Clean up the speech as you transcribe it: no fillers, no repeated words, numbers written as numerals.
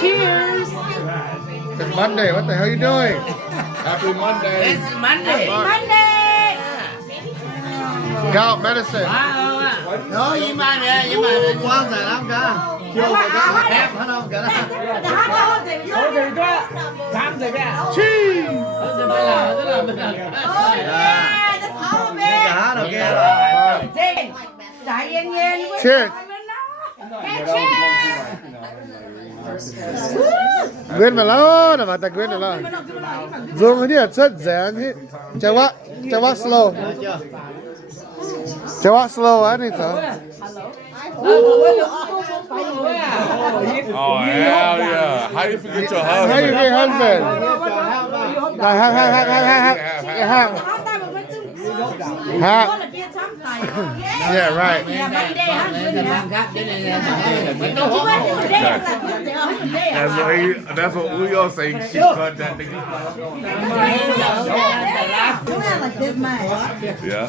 Cheers. It's Monday. What the hell are you doing? Happy Monday. It's Monday. Monday. Gout medicine. Đó, nhưng mà quan trọng lắm cả. Chưa có đẹp hết không cả. Cheese. Cả đầu kia rồi. Cheers. Quên mà lo, mà ta quên rồi lo. Dùng cái này rất dễ thế. Chờ quá slow. Chờ quá slow á này sao? Oh, hell yeah. How you forget your husband? How you get husband? Have. Yeah, right. That's what we all say. She cut that nigga. Like this, man. Yeah.